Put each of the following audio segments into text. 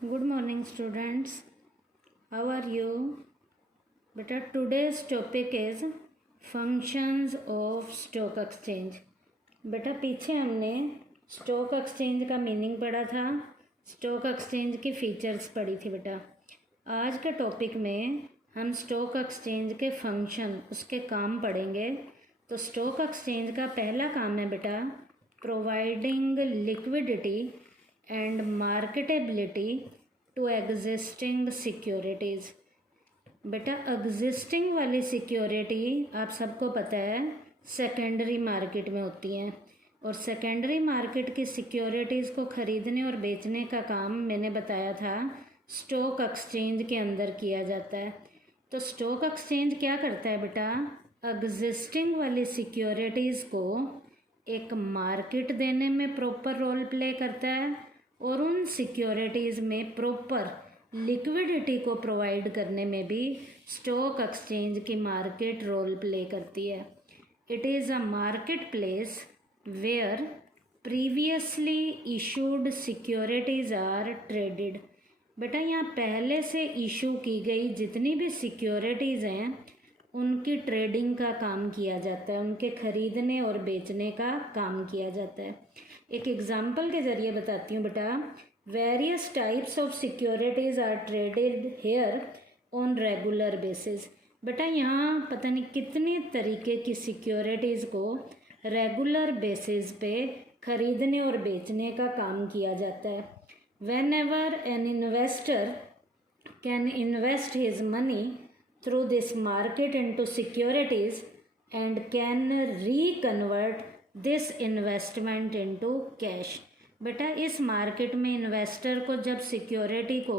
Good morning, students. How are you? Beta, today's topic is functions of stock exchange. बेटा पीछे हमने stock exchange का meaning पढ़ा था, स्टॉक एक्सचेंज की फीचर्स पढ़ी थी बेटा। आज के टॉपिक में हम स्टॉक एक्सचेंज के फंक्शन, उसके काम पढ़ेंगे। तो स्टॉक एक्सचेंज का पहला काम है बेटा providing liquidity and marketability to existing securities. बेटा एग्जिस्टिंग वाली सिक्योरिटी आप सबको पता है सेकेंडरी मार्केट में होती हैं, और सेकेंडरी मार्केट की सिक्योरिटीज़ को ख़रीदने और बेचने का काम मैंने बताया था स्टॉक एक्सचेंज के अंदर किया जाता है। तो स्टॉक एक्सचेंज क्या करता है बेटा, एग्जिस्टिंग वाली सिक्योरिटीज़ को एक मार्केट देने में प्रॉपर रोल प्ले करता है और उन सिक्योरिटीज़ में प्रॉपर लिक्विडिटी को प्रोवाइड करने में भी स्टॉक एक्सचेंज की मार्केट रोल प्ले करती है। It is a market place where previously issued securities are traded. बेटा यहाँ पहले से इशू की गई जितनी भी सिक्योरिटीज़ हैं उनकी ट्रेडिंग का काम किया जाता है, उनके खरीदने और बेचने का काम किया जाता है। एक एग्जाम्पल के ज़रिए बताती हूँ बेटा, various types of securities are traded here on regular basis. बेटा यहाँ पता नहीं कितने तरीके की सिक्योरिटीज़ को रेगुलर बेसिस पे खरीदने और बेचने का काम किया जाता है। When ever an investor can invest his money through this market into securities and can reconvert this investment into cash। बेटा इस मार्केट में इन्वेस्टर को जब सिक्योरिटी को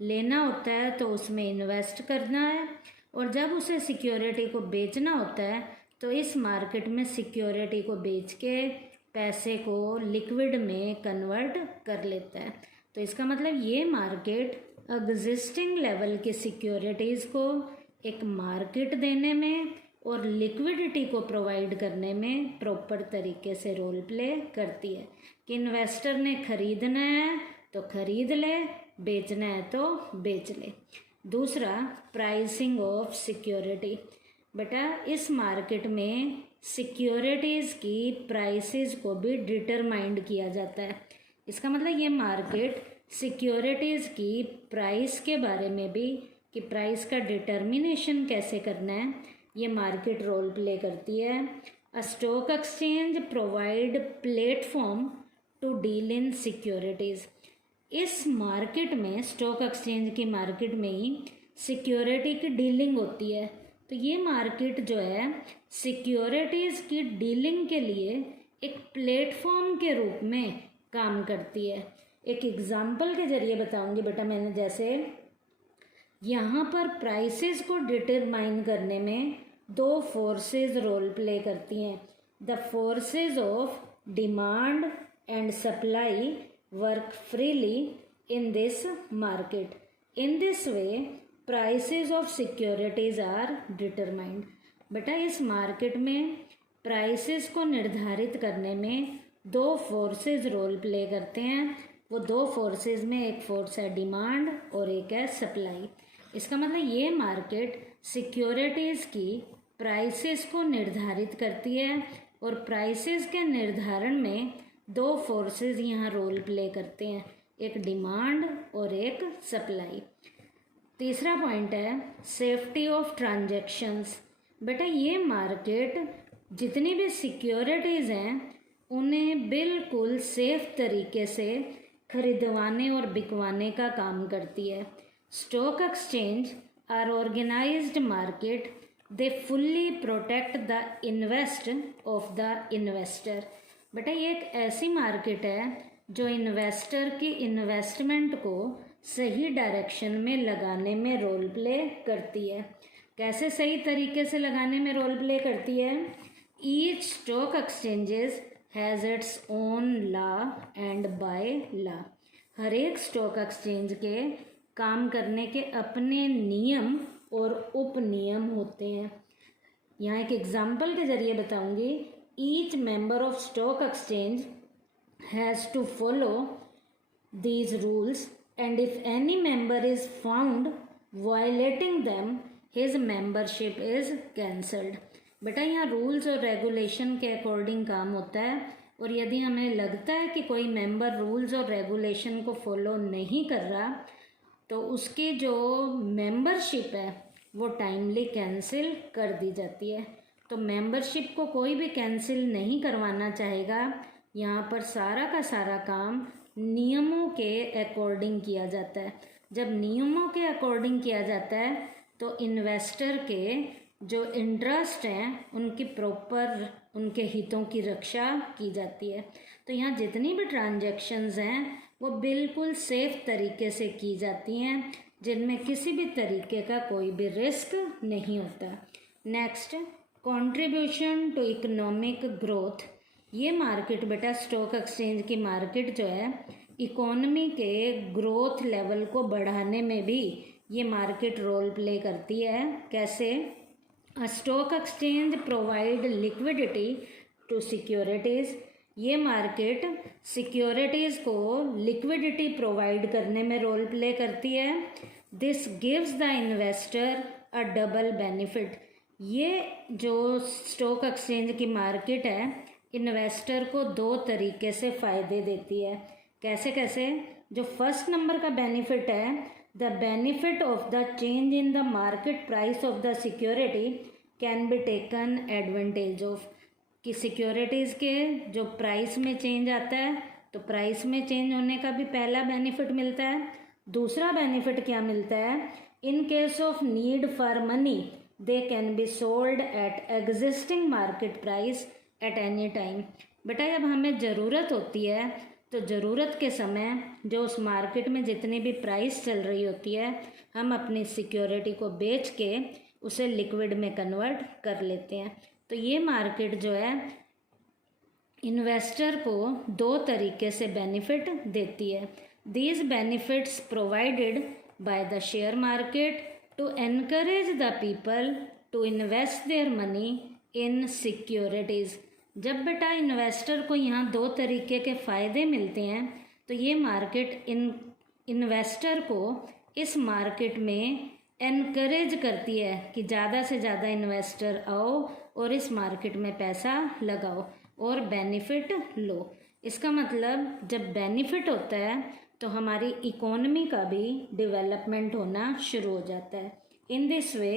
लेना होता है तो उसमें इन्वेस्ट करना है, और जब उसे सिक्योरिटी को बेचना होता है तो इस मार्केट में सिक्योरिटी को बेच के पैसे को लिक्विड में कन्वर्ट कर लेता है। तो इसका मतलब ये मार्केट एग्जिस्टिंग लेवल की सिक्योरिटीज़ को एक मार्केट देने में और लिक्विडिटी को प्रोवाइड करने में प्रॉपर तरीके से रोल प्ले करती है कि इन्वेस्टर ने खरीदना है तो खरीद ले, बेचना है तो बेच ले। दूसरा, प्राइसिंग ऑफ सिक्योरिटी। बेटा इस मार्केट में सिक्योरिटीज़ की प्राइसेस को भी डिटरमाइंड किया जाता है। इसका मतलब ये मार्केट सिक्योरिटीज़ की प्राइस के बारे में भी, कि प्राइस का डिटर्मिनेशन कैसे करना है, ये मार्केट रोल प्ले करती है। A stock exchange provide platform to deal in securities. इस मार्केट में, स्टॉक एक्सचेंज की मार्केट में ही सिक्योरिटी की डीलिंग होती है। तो ये मार्केट जो है सिक्योरिटीज़ की डीलिंग के लिए एक प्लेटफॉर्म के रूप में काम करती है। एक एग्जाम्पल के ज़रिए बताऊंगी बेटा मैंने, जैसे यहाँ पर प्राइसेस को डिटरमाइन करने में दो फोर्सेस रोल प्ले करती हैं। The forces of demand and supply work freely in this market. In this way prices of securities are determined. बेटा इस मार्केट में प्राइसेस को निर्धारित करने में दो फोर्सेस रोल प्ले करते हैं। वो दो फोर्सेस में एक फोर्स है डिमांड और एक है सप्लाई। इसका मतलब ये मार्केट सिक्योरिटीज़ की प्राइसेस को निर्धारित करती है, और प्राइसेस के निर्धारण में दो फोर्सेस यहाँ रोल प्ले करते हैं, एक डिमांड और एक सप्लाई। तीसरा पॉइंट है सेफ्टी ऑफ ट्रांजैक्शंस। बेटा ये मार्केट जितनी भी सिक्योरिटीज़ हैं उन्हें बिल्कुल सेफ तरीके से खरीदवाने और बिकवाने का काम करती है। Stock exchange are organised market, they fully protect the invest of the investor. बेटा ये एक ऐसी मार्केट है जो इन्वेस्टर की इन्वेस्टमेंट को सही डायरेक्शन में लगाने में रोल प्ले करती है। कैसे सही तरीके से लगाने में रोल प्ले करती है? Each stock exchanges has its own law and by law. हर एक स्टॉक एक्सचेंज के काम करने के अपने नियम और उप नियम होते हैं। यहाँ एक एग्जाम्पल के ज़रिए बताऊंगी। Each member of stock exchange has to follow these rules and if any member is found violating them, his membership is cancelled. बेटा यहाँ रूल्स और रेगुलेशन के अकॉर्डिंग काम होता है, और यदि हमें लगता है कि कोई मेंबर रूल्स और रेगुलेशन को फॉलो नहीं कर रहा तो उसकी जो मेंबरशिप है वो टाइमली कैंसिल कर दी जाती है। तो मेंबरशिप को कोई भी कैंसिल नहीं करवाना चाहेगा। यहाँ पर सारा का सारा काम नियमों के अकॉर्डिंग किया जाता है। जब नियमों के अकॉर्डिंग किया जाता है तो इन्वेस्टर के जो इंटरेस्ट हैं उनकी प्रॉपर, उनके हितों की रक्षा की जाती है। तो यहाँ जितनी भी ट्रांजैक्शंस हैं वो बिल्कुल सेफ तरीके से की जाती हैं, जिनमें किसी भी तरीके का कोई भी रिस्क नहीं होता। Next, contribution to economic growth. ये मार्केट बेटा, स्टॉक एक्सचेंज की मार्केट जो है, इकोनॉमी के ग्रोथ लेवल को बढ़ाने में भी ये मार्केट रोल प्ले करती है। कैसे? A stock exchange provide liquidity to securities. ये मार्केट सिक्योरिटीज़ को लिक्विडिटी प्रोवाइड करने में रोल प्ले करती है। This gives the investor a double benefit. ये जो स्टॉक एक्सचेंज की मार्केट है, इन्वेस्टर को दो तरीके से फ़ायदे देती है। कैसे कैसे? जो फर्स्ट नंबर का बेनिफिट है, the benefit of the change in the market price of the security can be taken advantage of. कि सिक्योरिटीज़ के जो प्राइस में चेंज आता है तो प्राइस में चेंज होने का भी पहला बेनिफिट मिलता है। दूसरा बेनिफिट क्या मिलता है? In case of need for money they can be sold at existing market price at any time. बेटा जब हमें ज़रूरत होती है तो ज़रूरत के समय जो उस मार्केट में जितनी भी प्राइस चल रही होती है, हम अपनी सिक्योरिटी को बेच के उसे लिक्विड में कन्वर्ट कर लेते हैं। तो ये मार्केट जो है इन्वेस्टर को दो तरीके से बेनिफिट देती है। These benefits provided by the share market to encourage the people to invest their money in securities. जब बेटा इन्वेस्टर को यहाँ दो तरीके के फ़ायदे मिलते हैं तो ये मार्केट इन्वेस्टर को इस मार्केट में एनकरेज करती है कि ज़्यादा से ज़्यादा इन्वेस्टर आओ और इस मार्केट में पैसा लगाओ और बेनिफिट लो। इसका मतलब जब बेनिफिट होता है तो हमारी इकोनॉमी का भी डेवलपमेंट होना शुरू हो जाता है। In this way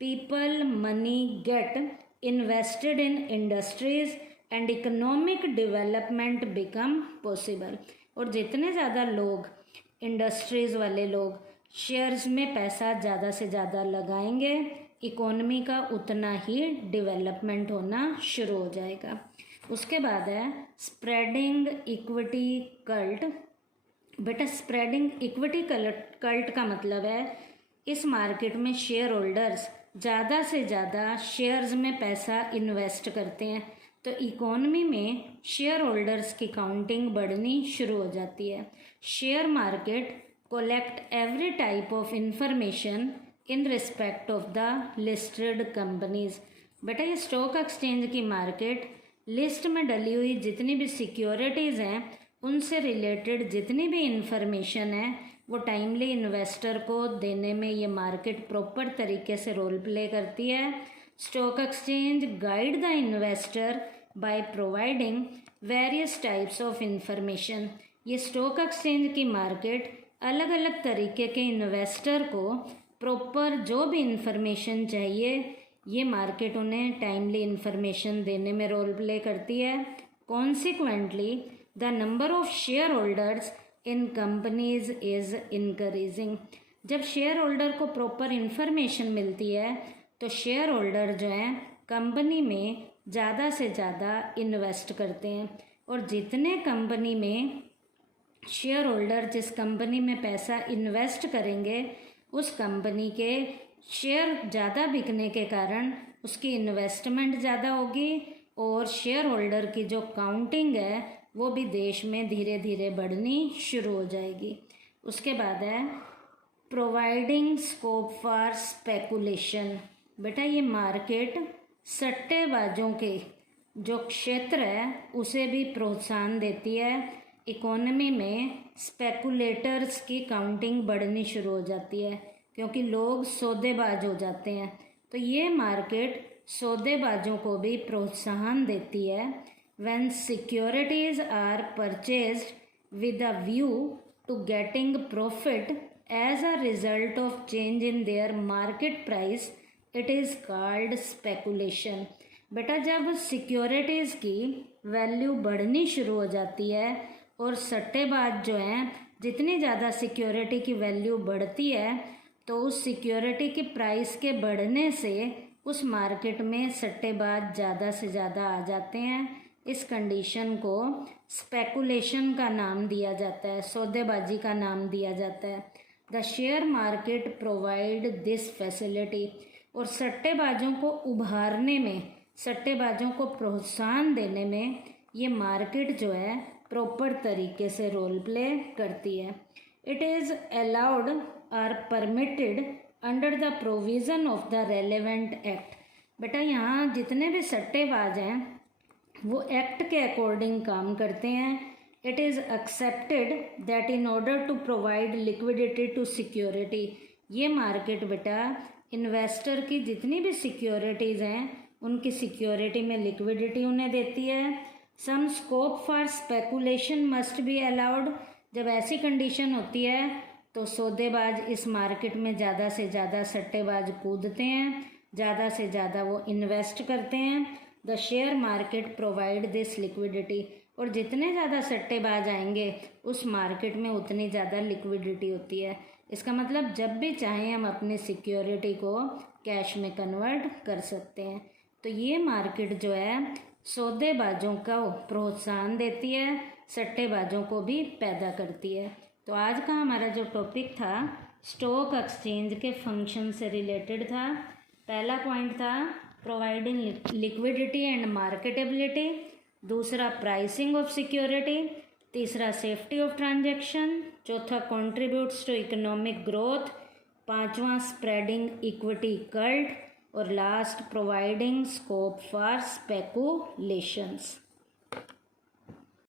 people money get invested in industries and economic development become possible। और जितने ज़्यादा लोग, इंडस्ट्रीज़ वाले लोग शेयर्स में पैसा ज़्यादा से ज़्यादा लगाएंगे, इकोनॉमी का उतना ही डेवलपमेंट होना शुरू हो जाएगा। उसके बाद है स्प्रेडिंग इक्विटी कल्ट। बेटा स्प्रेडिंग इक्विटी कल्ट का मतलब है इस मार्केट में शेयर होल्डर्स ज़्यादा से ज़्यादा शेयर्स में पैसा इन्वेस्ट करते हैं तो इकोनॉमी में शेयर होल्डर्स की काउंटिंग बढ़नी शुरू हो जाती है। Share market collect every type of information in respect of the listed companies. बेटा ये स्टॉक एक्सचेंज की मार्केट लिस्ट में डली हुई जितनी भी सिक्योरिटीज़ हैं उनसे रिलेटेड जितनी भी इंफॉर्मेशन है वो टाइमली इन्वेस्टर को देने में ये मार्केट प्रॉपर तरीके से रोल प्ले करती है। Stock exchange guide the investor by providing various types of information. ये स्टॉक एक्सचेंज की मार्केट अलग अलग तरीके के इन्वेस्टर को प्रॉपर जो भी इंफॉर्मेशन चाहिए ये मार्केट उन्हें टाइमली इंफॉर्मेशन देने में रोल प्ले करती है। Consequently the number of share holders in companies is increasing. जब शेयर होल्डर को प्रॉपर इंफॉर्मेशन मिलती है तो शेयर होल्डर जो हैं कंपनी में ज़्यादा से ज़्यादा इन्वेस्ट करते हैं और जितने कंपनी में शेयर होल्डर जिस कंपनी में पैसा इन्वेस्ट करेंगे उस कंपनी के शेयर ज़्यादा बिकने के कारण उसकी इन्वेस्टमेंट ज़्यादा होगी और शेयर होल्डर की जो काउंटिंग है वो भी देश में धीरे धीरे बढ़नी शुरू हो जाएगी। उसके बाद है प्रोवाइडिंग स्कोप फॉर स्पेकुलेशन। बेटा ये मार्केट सट्टेबाजों के जो क्षेत्र है उसे भी प्रोत्साहन देती है। इकोनॉमी में स्पेकुलेटर्स की काउंटिंग बढ़नी शुरू हो जाती है, क्योंकि लोग सौदेबाज हो जाते हैं। तो ये मार्केट सौदेबाजों को भी प्रोत्साहन देती है। When securities are purchased with a view to getting profit as a result of change in their market price, it is called speculation. बेटा जब सिक्योरिटीज़ की वैल्यू बढ़नी शुरू हो जाती है और सट्टेबाज जो हैं, जितनी ज़्यादा सिक्योरिटी की वैल्यू बढ़ती है तो उस सिक्योरिटी की प्राइस के बढ़ने से उस मार्केट में सट्टेबाज ज़्यादा से ज़्यादा आ जाते हैं। इस कंडीशन को स्पेकुलेशन का नाम दिया जाता है, सौदेबाजी का नाम दिया जाता है। The share market provide this facility. और सट्टेबाजों को उभारने में, सट्टेबाजों को प्रोत्साहन देने में ये मार्केट जो है प्रॉपर तरीके से रोल प्ले करती है। It is allowed or permitted under the provision of the relevant act. बेटा यहाँ जितने भी सट्टेबाज हैं वो एक्ट के अकॉर्डिंग काम करते हैं। It is accepted that in order to provide liquidity to security. ये मार्केट बेटा इन्वेस्टर की जितनी भी सिक्योरिटीज़ हैं उनकी सिक्योरिटी में लिक्विडिटी उन्हें देती है। Some scope for speculation must be allowed. जब ऐसी कंडीशन होती है तो सौदेबाज इस मार्केट में ज़्यादा से ज़्यादा सट्टेबाज कूदते हैं, ज़्यादा से ज़्यादा वो इन्वेस्ट करते हैं। The share market provide this liquidity. और जितने ज़्यादा सट्टेबाज आएंगे उस मार्केट में उतनी ज़्यादा लिक्विडिटी होती है। इसका मतलब जब भी चाहें हम अपनी सिक्योरिटी को कैश में कन्वर्ट कर सकते हैं। तो ये मार्केट जो है सौदेबाजों का प्रोत्साहन देती है, सट्टेबाजों को भी पैदा करती है। तो आज का हमारा जो टॉपिक था स्टॉक एक्सचेंज के फंक्शन से रिलेटेड था। पहला पॉइंट था प्रोवाइडिंग लिक्विडिटी एंड मार्केटेबिलिटी, दूसरा प्राइसिंग ऑफ सिक्योरिटी, तीसरा सेफ्टी ऑफ ट्रांजैक्शन, चौथा कंट्रीब्यूट्स टू इकोनॉमिक ग्रोथ, पांचवा स्प्रेडिंग इक्विटी कल्ट और last providing scope for speculations.